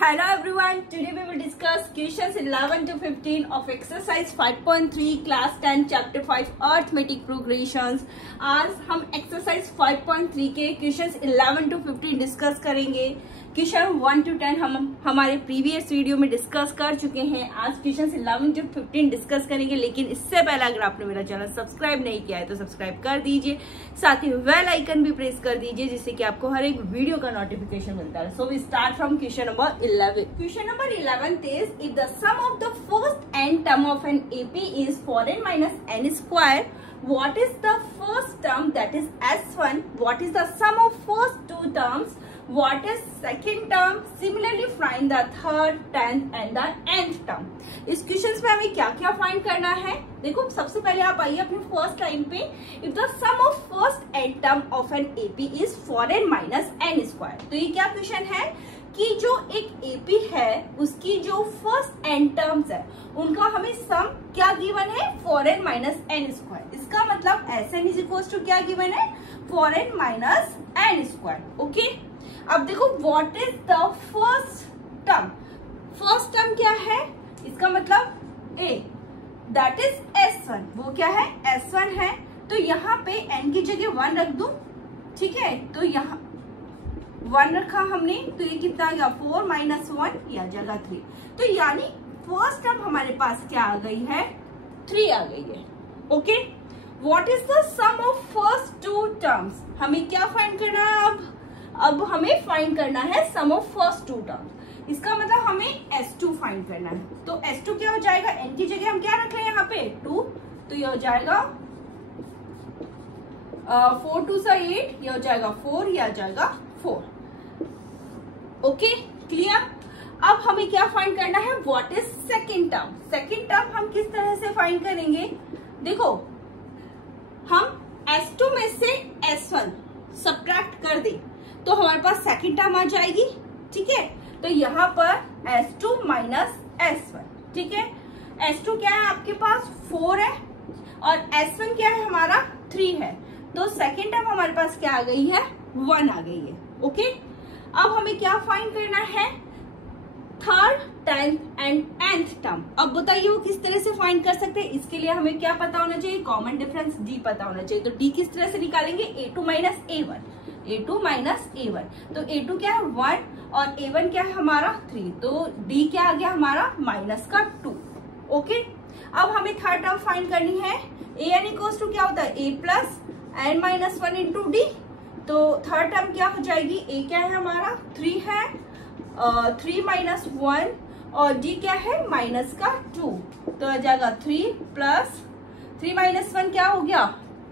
Hello everyone, today we will discuss questions 11 to 15 of exercise 5.3 class 10 chapter 5 arithmetic progressions। आज हम exercise 5.3 के questions 11 to 15 discuss करेंगे। Question 1 to 10 हम हमारे previous video में discuss कर चुके हैं। आज क्वेश्चन 11 to 15 डिस्कस करेंगे, लेकिन इससे पहले अगर आपने मेरा चैनल सब्सक्राइब नहीं किया है तो सब्सक्राइब कर दीजिए, साथ ही बेल आइकन भी प्रेस कर दीजिए जिससे कि आपको हर एक वीडियो का नोटिफिकेशन मिलता है। So we start from question number 11. Question number 11 is, if the sum of the first n term of an AP is 4n minus n square, what is the first term, that is S1? What is the sum of first two terms? What is second term? Similarly find the third, 10th and the nth term. इस question में हमें क्या क्या find करना है? देखो, सबसे पहले आप आइए अपने फर्स्ट लाइन पे। If the sum of first n term of an AP is 4n minus n square, तो ये क्या क्वेश्चन है कि जो एक एपी है उसकी जो फर्स्ट n टर्म्स है उनका हमें सम क्या गिवन है, 4n माइनस n स्क्वायर। इसका मतलब Sn इज इक्वल टू क्या गिवन है, 4n minus n square. Okay, अब देखो what is the first term. First term क्या है, इसका मतलब a, दैट इज S1। वो क्या है, S1 है। तो यहाँ पे n की जगह 1 रख दूं, ठीक है। तो यहाँ 1 रखा हमने, तो ये कितना आ गया, 4 माइनस 1, या जगह 3। तो यानी फर्स्ट टर्म हमारे पास क्या आ गई है, 3 आ गई है। Okay, what is the sum of first two terms. हमें क्या फाइंड करना है अब हमें फाइंड करना है सम ऑफ फर्स्ट टू टर्म्स। इसका मतलब हमें S2 फाइंड करना है। तो S2 क्या हो जाएगा, n की जगह हम क्या रख रहे हैं यहाँ पे 2, तो ये हो जाएगा 4 2 सा 8, ये हो जाएगा 4, ये आ जाएगा 4। Okay, clear. अब हमें क्या फाइंड करना है, what is second term. Second term हम किस तरह से फाइंड करेंगे, देखो हम S2 में से S1 सब्ट्रैक्ट कर दे तो हमारे पास सेकेंड टर्म आ जाएगी, ठीक है। तो यहाँ पर S2 माइनस S1, ठीक है। S2 क्या है आपके पास, 4 है, और S1 क्या है हमारा, 3 है। तो सेकेंड टर्म हमारे पास क्या आ गई है, 1 आ गई है। ओके, अब हमें क्या फाइंड करना है, third, 10th and nth term. अब बताइए वो किस तरह से फाइंड कर सकते हैं। इसके लिए हमें क्या पता होना चाहिए, कॉमन डिफरेंस D पता होना चाहिए। तो D किस तरह से निकालेंगे, A2 minus A1, A2 minus A1। तो A2 क्या है 1 और A1 क्या है हमारा 3, तो D क्या आ गया हमारा माइनस का 2। ओके, अब हमें थर्ड टर्म फाइंड करनी है। An इक्वल्स टू क्या होता है, A plus n minus 1 into D। तो थर्ड टर्म क्या हो जाएगी, A क्या है हमारा 3 है, 3 माइनस 1, और D क्या है माइनस का 2। तो आ जाएगा 3 प्लस 3 माइनस 1 क्या हो गया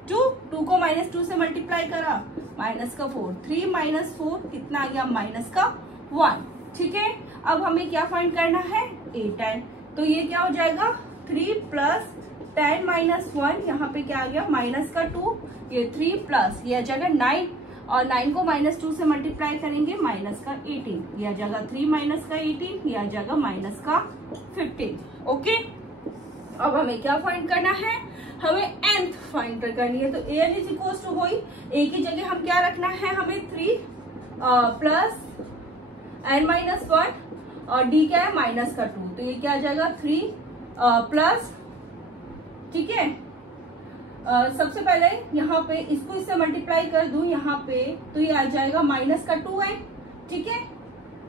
2, 2 को माइनस 2 से मल्टीप्लाई करा, माइनस का 4, 3 माइनस 4 कितना आ गया, माइनस का 1, ठीक है। अब हमें क्या फाइंड करना है, A10। तो ये क्या हो जाएगा, 3 प्लस 10 माइनस 1, यहाँ पे क्या आ गया माइनस का 2, ये 3 प्लस ये आ जाएगा 9, और 9 को माइनस 2 से मल्टीप्लाई करेंगे, माइनस का 18, यह आ जाएगा 3 माइनस का 18, यह आ जाएगा माइनस का 15। ओके, अब हमें क्या फाइंड करना है, हमें nth फाइंड करनी है। तो an इज इक्वल टू वही, a की जगह हम क्या रखना है, हमें 3 प्लस n माइनस 1, और d क्या है माइनस का 2। तो ये क्या आ जाएगा 3 प्लस, ठीक है। सबसे पहले यहाँ पे इसको इससे मल्टीप्लाई कर दूं यहाँ पे, तो ये आ जाएगा माइनस का 2n, ठीक है।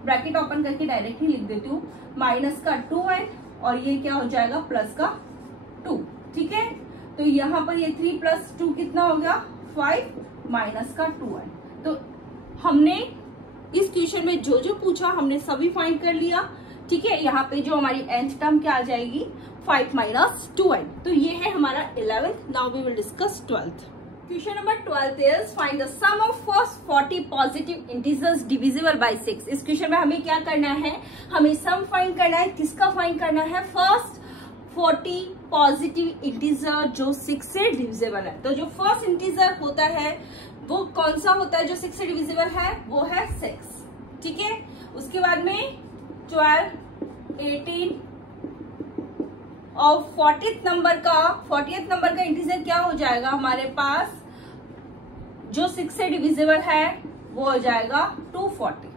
ब्रैकेट ओपन करके डायरेक्ट ही लिख देती हूँ, माइनस का 2n, और ये क्या हो जाएगा प्लस का 2, ठीक है। तो यहाँ पर ये 3 प्लस 2 कितना हो गया 5, माइनस का 2n। तो हमने इस क्वेश्चन में जो जो पूछा हमने सभी फाइंड कर लिया, ठीक है। यहाँ पे जो हमारी nth टर्म क्या आ जाएगी, 5 माइनस 2n। तो ये है हमारा 11th। Now we will discuss 12th। Question number 12 is, find the sum of first 40 positive integers divisible by 6। इस क्वेश्चन में हमें क्या करना है, हमें सम फाइंड करना है। किसका फाइंड करना है, फर्स्ट 40 पॉजिटिव इंटीजर जो 6 से डिविजिबल है। तो जो फर्स्ट इंटीजर होता है वो कौन सा होता है जो 6 से डिविजिबल है, वो है 6, ठीक है। उसके बाद में 12, 18 और 40th नंबर का इंटीजर क्या हो जाएगा हमारे पास, जो 6 से डिविजिबल है वो हो जाएगा 240,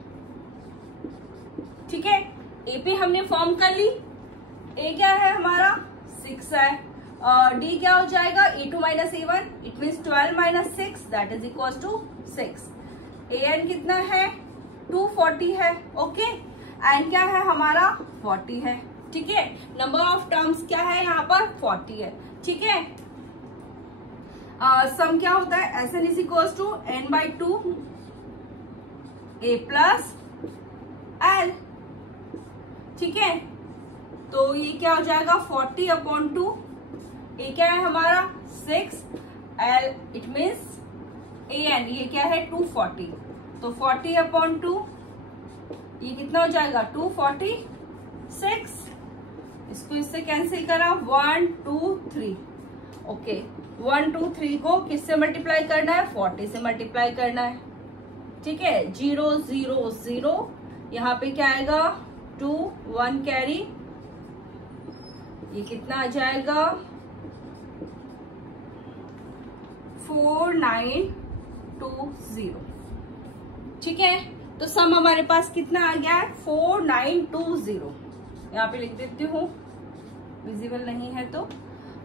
ठीक ठीक है, एपी हमने फॉर्म कर ली। ए क्या है हमारा 6 है, और डी क्या हो जाएगा A2 minus A1, it means 12 minus 6 that is equal to 6। AN कितना है 240 है, ओके। एन क्या है हमारा 40 है, ठीक है। नंबर ऑफ टर्म्स क्या है यहाँ पर 40 है, ठीक है। सम क्या होता है Sn is equal to n/2 A plus L, ठीक है। तो ये क्या हो जाएगा 40/2, ए क्या है हमारा 6, L इट मीन्स AN ये क्या है 240, तो 40/2 ये कितना हो जाएगा 246। इसको इससे कैंसिल करा 1 2 3, ओके। 1 2 3 को किससे मल्टीप्लाई करना है 40 से मल्टीप्लाई करना है, ठीक है। 0 0 0 यहाँ पे क्या आएगा 2 1 कैरी, ये कितना आ जाएगा 4920, ठीक है। तो सम हमारे पास कितना आ गया है 4920, यहाँ पे लिख देती हूँ, विजिबल नहीं है तो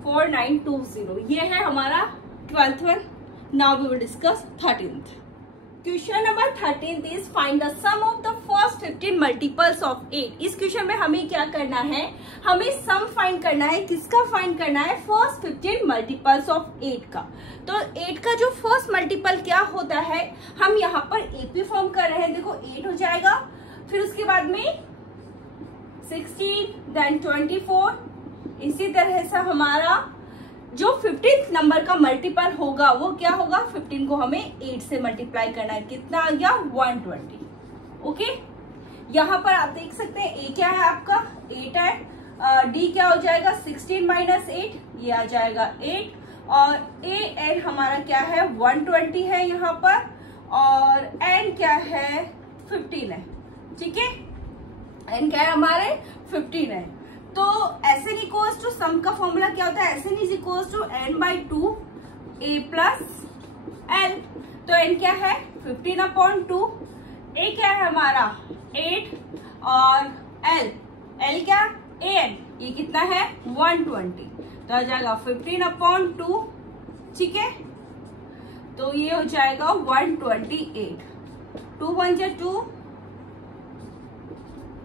4920 ये है हमारा 12th one. Now we will discuss 13th। Question number 13th is find the sum of the first 15 multiples of 8। इस क्वेश्चन में हमें क्या करना है, हमें सम फाइंड करना है। किसका फाइंड करना है फर्स्ट 15 मल्टीपल्स ऑफ 8 का। तो 8 का जो फर्स्ट मल्टीपल क्या होता है, हम यहाँ पर एपी फॉर्म कर रहे हैं। देखो 8 हो जाएगा, फिर उसके बाद में 16 देन 24, इसी तरह से हमारा जो 15th नंबर का मल्टीपल होगा वो क्या होगा 15 को हमें 8 से मल्टीप्लाई करना है। कितना आ गया 120, ओके। यहाँ पर आप देख सकते हैं ए क्या है आपका 8 है, डी क्या हो जाएगा 16 माइनस 8 ये आ जाएगा 8, और ए एन हमारा क्या है 120 है यहाँ पर, और एन क्या है 15 है, ठीक है। एन क्या है हमारे 15 है। तो Sn इक्वल्स टू सम का फॉर्मूला क्या होता है Sn is equals to n/2 A plus L। तो n क्या है 15/2, A क्या है हमारा 8, और L क्या An ये कितना है 120, तो आ जाएगा 15/2, ठीक है। तो ये हो जाएगा 128, 2 1 2,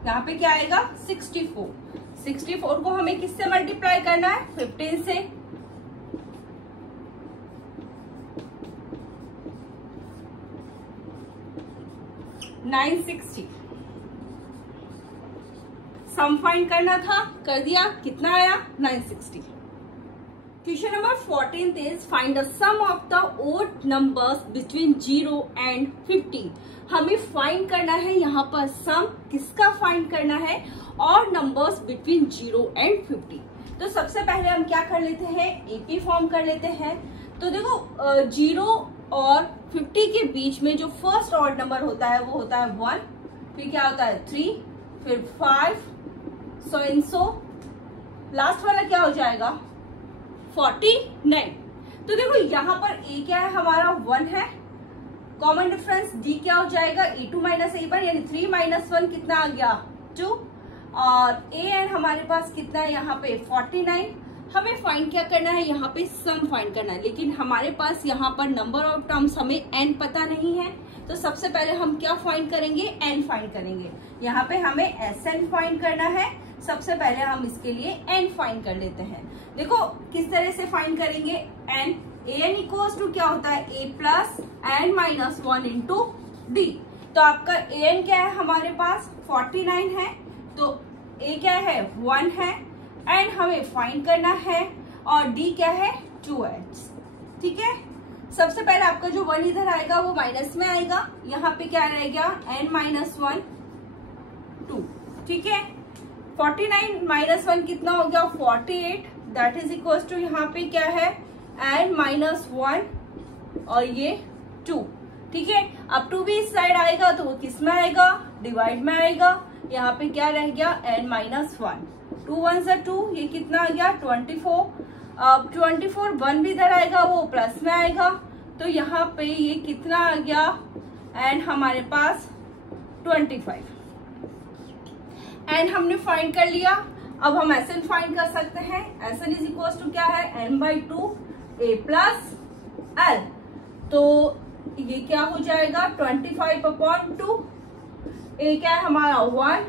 यहाँ पे क्या आएगा 64 को हमें किससे मल्टीप्लाई करना है 15 से, $960 सम फाइंड करना था, कर दिया। कितना आया 960। Question number 14th is find the sum of the odd numbers between 0 and 50। हमें फाइंड करना है यहाँ पर सम, किसका फाइंड करना है और नंबर्स बिटवीन 0 and 50। तो सबसे पहले हम क्या कर लेते हैं एपी फॉर्म कर लेते हैं। तो देखो 0 और 50 के बीच में जो फर्स्ट ऑड नंबर होता है वो होता है 1, फिर क्या होता है 3, फिर 5, सो एंड सो, लास्ट वाला क्या हो जाएगा 49। तो देखो यहाँ पर ए क्या है हमारा 1 है, कॉमन डिफरेंस डी क्या हो जाएगा A2 माइनस A1 यानी 3 माइनस 1 कितना आ गया 2, और ए एन हमारे पास कितना है यहाँ पे 49। हमें फाइंड क्या करना है यहाँ पे सम फाइंड करना है, लेकिन हमारे पास यहाँ पर नंबर ऑफ टर्म्स हमें एन पता नहीं है। तो सबसे पहले हम क्या फाइंड करेंगे एन फाइंड करेंगे। यहाँ पे हमें एस एन फाइंड करना है। सबसे पहले हम इसके लिए एन फाइंड कर लेते हैं। देखो किस तरह से फाइंड करेंगे एन। एन इक्वल्स टू क्या होता है A plus N minus 1 into D. तो आपका ए एन क्या है हमारे पास 49 है, तो ए क्या है 1 है, एंड हमें फाइंड करना है, और डी क्या है 2h, ठीक है। सबसे पहले आपका जो 1 इधर आएगा वो माइनस में आएगा, यहाँ पे क्या रहेगा n माइनस 1 2, ठीक है। 49 माइनस 1 कितना हो गया 48, दैट इज इक्वल टू यहाँ पे क्या है n माइनस 1 और ये 2, ठीक है। अब 2 भी इस साइड आएगा तो वो किस में आएगा डिवाइड में आएगा। यहाँ पे क्या रह गया n माइनस 1, 2 1 से 2, ये कितना आ गया 24। अब 24 1 भी इधर आएगा वो प्लस में आएगा, तो यहाँ पे ये कितना आ गया एंड हमारे पास 25, एन हमने फाइंड कर लिया। अब हम एसएन फाइंड कर सकते हैं। एसएन इज इक्वल टू क्या है, n/2 a प्लस एल। तो ये क्या हो जाएगा 25/2। ए क्या है हमारा 1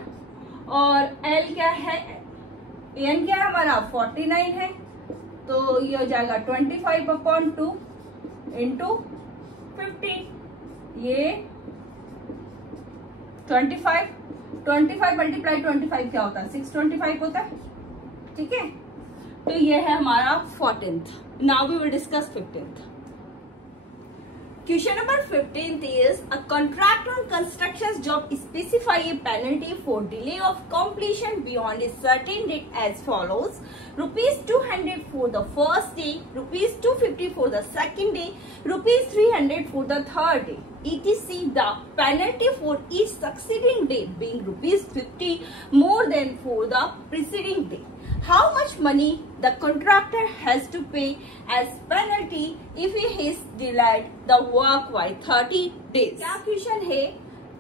और एल क्या है, एन क्या है हमारा 49 है। तो ये हो जाएगा 25/2 इंटू 50। ये 25 मल्टीप्लाई 25 क्या होता है 625 होता है। ठीक है, तो ये है हमारा 14th। Now we will discuss 15th। Question number 15th is a contract on construction job specify a penalty for delay of completion beyond a certain date as follows: rupees 200 for the first day, rupees 250 for the second day, rupees 300 for the third day, etc. The penalty for each succeeding day being rupees 50 more than for the preceding day. How much money the contractor has to pay as penalty if he has delayed the work by 30 days? क्या question है,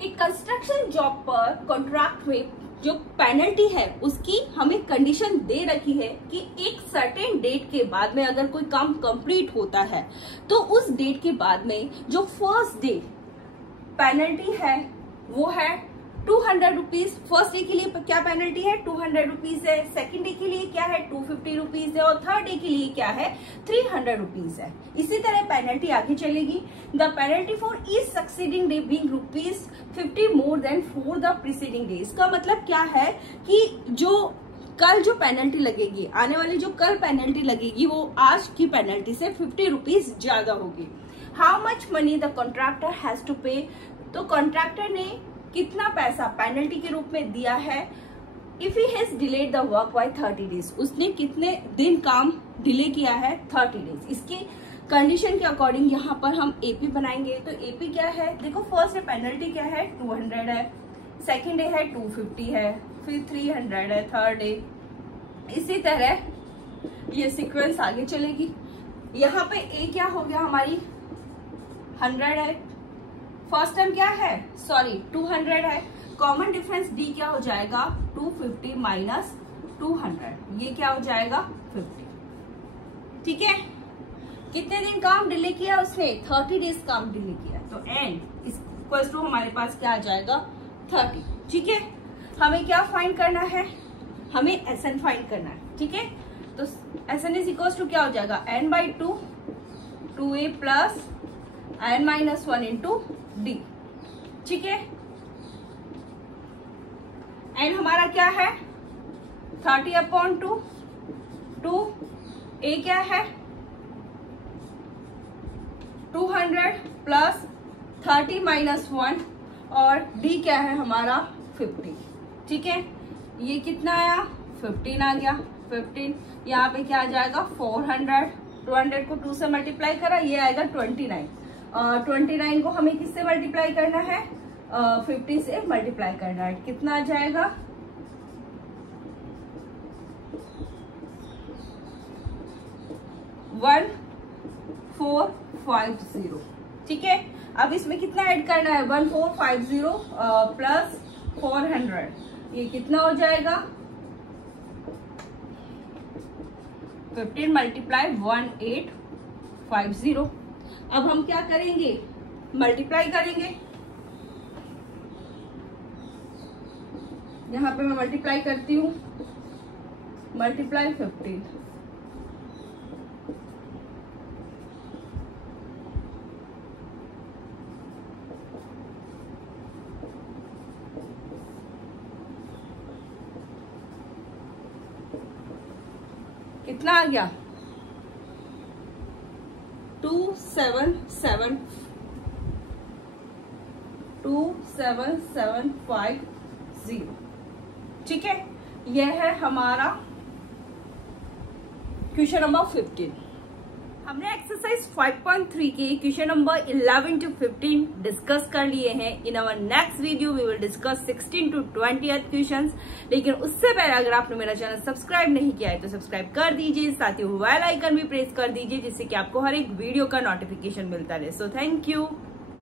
एक construction job पर contract में जो penalty है उसकी हमें condition दे रखी है कि एक सर्टेन डेट के बाद में अगर कोई काम कंप्लीट होता है तो उस डेट के बाद में जो फर्स्ट डे पेनल्टी है वो है 200 रुपीज। फर्स्ट डे के लिए क्या पेनल्टी है 200 रुपीज है, सेकेंड डे के लिए क्या है 250 रुपीज है और थर्ड डे के लिए क्या है 300 रुपीज है। इसी तरह पेनल्टी आगे चलेगी। The penalty for each succeeding day being rupees 50 more than for the preceding day. इसका मतलब क्या है कि जो कल जो पेनल्टी लगेगी, आने वाली जो कल पेनल्टी लगेगी वो आज की पेनल्टी से 50 रुपीज ज्यादा होगी। How much money the contractor has to pay. तो कॉन्ट्रैक्टर ने कितना पैसा पेनल्टी के रूप में दिया है if he has delayed the work by 30 days. उसने कितने दिन काम डिले किया है 30 डेज। इसके कंडीशन के अकॉर्डिंग यहाँ पर हम एपी बनाएंगे। तो एपी क्या है, देखो फर्स्ट डे पेनल्टी क्या है 200 है, सेकेंड डे है 250 है, फिर 300 है थर्ड डे। इसी तरह ये सीक्वेंस आगे चलेगी। यहाँ पे ए क्या हो गया हमारी 100 है, फर्स्ट टर्म क्या है 200 है। कॉमन डिफरेंस डी क्या हो जाएगा 250 माइनस 200, ये क्या हो जाएगा 50। ठीक है, कितने दिन काम डिले किया उसने 30 डेज काम डिले किया। तो एन इक्वल टू हमारे पास क्या आ जाएगा 30। ठीक है, हमें क्या फाइंड करना है, हमें एसएन फाइंड करना है। ठीक है, तो एसएन इज इक्वल टू क्या हो जाएगा n/2 2a plus n-1 into D. ठीक है, एन हमारा क्या है 30/2, 2 ए क्या है 200 प्लस 30 माइनस 1 और डी क्या है हमारा 50। ठीक है, ये कितना आया 15 आ गया। 15 यहाँ पे क्या आ जाएगा 400, 200 को 2 से मल्टीप्लाई करा, ये आएगा 29। 29 को हमें किससे मल्टीप्लाई करना है 50 से मल्टीप्लाई करना है। कितना आ जाएगा 1450। ठीक है, अब इसमें कितना ऐड करना है 1450 प्लस 400, ये कितना हो जाएगा 15 मल्टीप्लाई 1850। अब हम क्या करेंगे मल्टीप्लाई करेंगे। यहाँ पे मैं मल्टीप्लाई करती हूँ, मल्टीप्लाई 15 कितना आ गया 2750। ठीक है, यह है हमारा क्वेश्चन नंबर 15। हमने एक्सरसाइज 5.3 के क्वेश्चन नंबर 11 to 15 डिस्कस कर लिए हैं। In our next video we will discuss 16 to 20 questions. लेकिन उससे पहले अगर आपने मेरा चैनल सब्सक्राइब नहीं किया है तो सब्सक्राइब कर दीजिए, साथ ही बेल आइकन भी प्रेस कर दीजिए जिससे कि आपको हर एक वीडियो का नोटिफिकेशन मिलता रहे। So thank you.